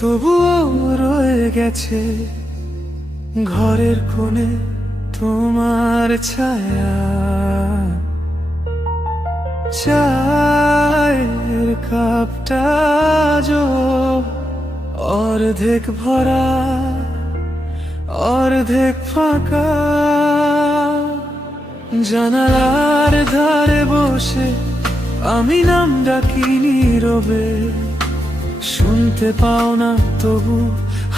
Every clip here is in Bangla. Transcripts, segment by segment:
তবুও রয়ে গেছে ঘরের কোণে তোমার ছায়া। চায়ের কাপটা যো অর্ধেক ভরা অর্ধেক ফাঁকা। জানালার ধারে বসে আমি নাম ডাকি নীরবে, শুনতে পাও না তবু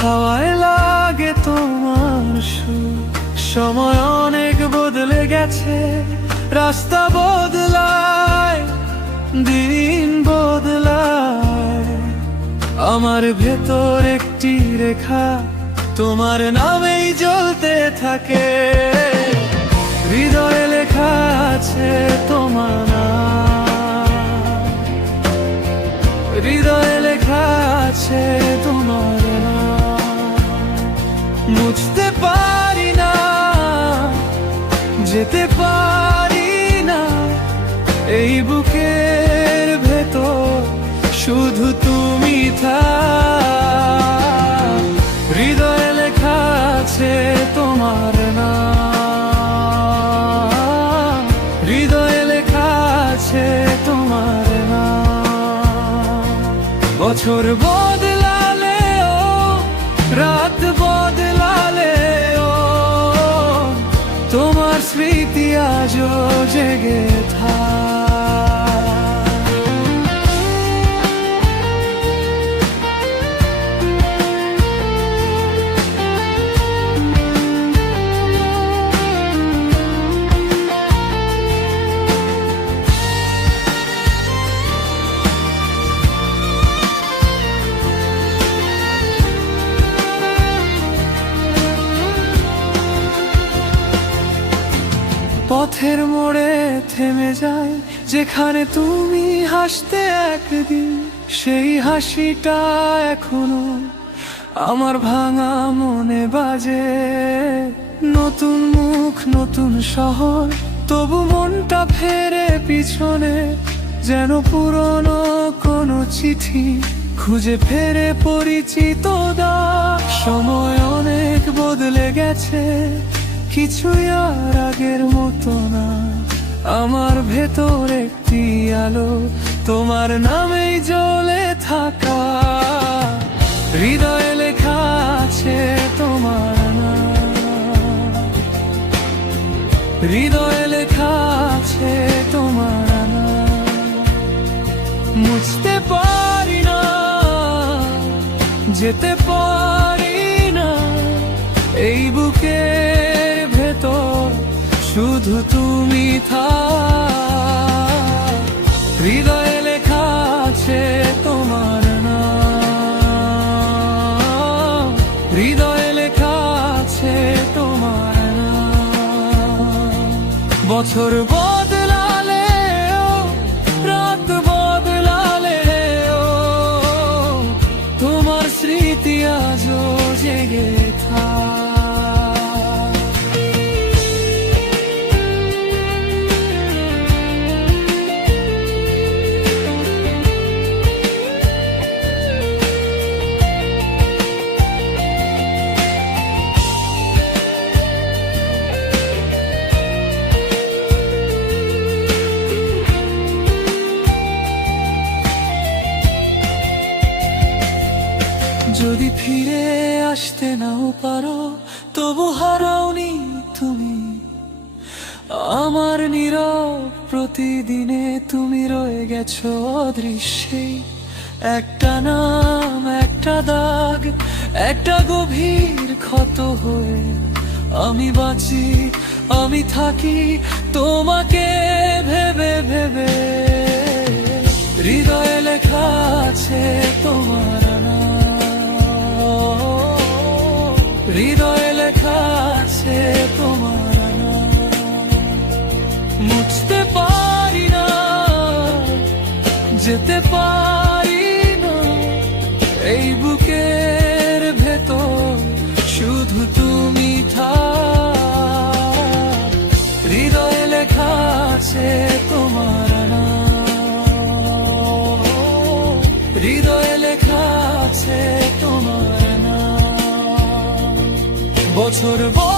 হাওয়ায় লাগে তোমার সুর। সময় অনেক বদলে গেছে, রাস্তা বদলায়, দিন বদলায়, আমার ভেতর একটি রেখা তোমার নামেই জ্বলতে থাকে। হৃদয়ে লেখা আছে তোমার নাম, হৃদয়ে লেখা আছে তোমার নাম। মুছতে পারি না, যেতে পারি না, এই বুকের ভেতর শুধু তুমি থাক। হৃদয়ে লেখা আছে তোমার নাম, হৃদয়ে লেখা আছে তোমার নাম। বছর বদলালেও, রাত বদলালেও, তোমার স্মৃতি আজও জেগে থাকে। পথের মোড়ে থেমে যায় যেখানে তুমি হাসতে একদিন, সেই হাসিটা এখনো আমার ভাঙা মনে বাজে। নতুন মুখ, নতুন শহর, তবু মনটা ফেরে পিছনে, যেন পুরনো কোনো চিঠি খুঁজে ফেরে পরিচিত দাগ। সময় অনেক বদলে গেছে, কিছুই আর আগের মতো না, আমার ভেতর একটি আলো তোমার নামেই জ্বলে থাকা। হৃদয়ে লেখা আছে তোমার নাম, হৃদয়ে লেখা আছে তোমার নাম। মুছতে পারি না, যেতে পারি না, এই বুকের ভেতর শুধু তুমি থাক। হৃদয়ে লেখা আছে তোমার নাম, হৃদয়ে লেখা আছে তোমার নাম। বছর বদলালেও, রাত বদলালেও, তোমার স্মৃতি আজও জেগে থাকে। যদি ফিরে আসতে নাও পারো, তবু হারাওনি তুমি আমার নীরব প্রতিদিনে। তুমি রয়ে গেছো অদৃশ্যে, একটা নাম, একটা দাগ, একটা গভীর ক্ষত হয়ে। আমি বাঁচি, আমি থাকি তোমাকে ভেবে ভেবে। হৃদয়ে লেখা আছে তোমার নাম, হৃদয়ে লেখা আছে তোমার নাম। মুছতে পারি না, যেতে পারি না, এই বুকের ভেতর শুধু তুমি থাক। হৃদয়ে লেখা আছে তোমার নাম, হৃদয়ে লেখা আছে তোমার বছর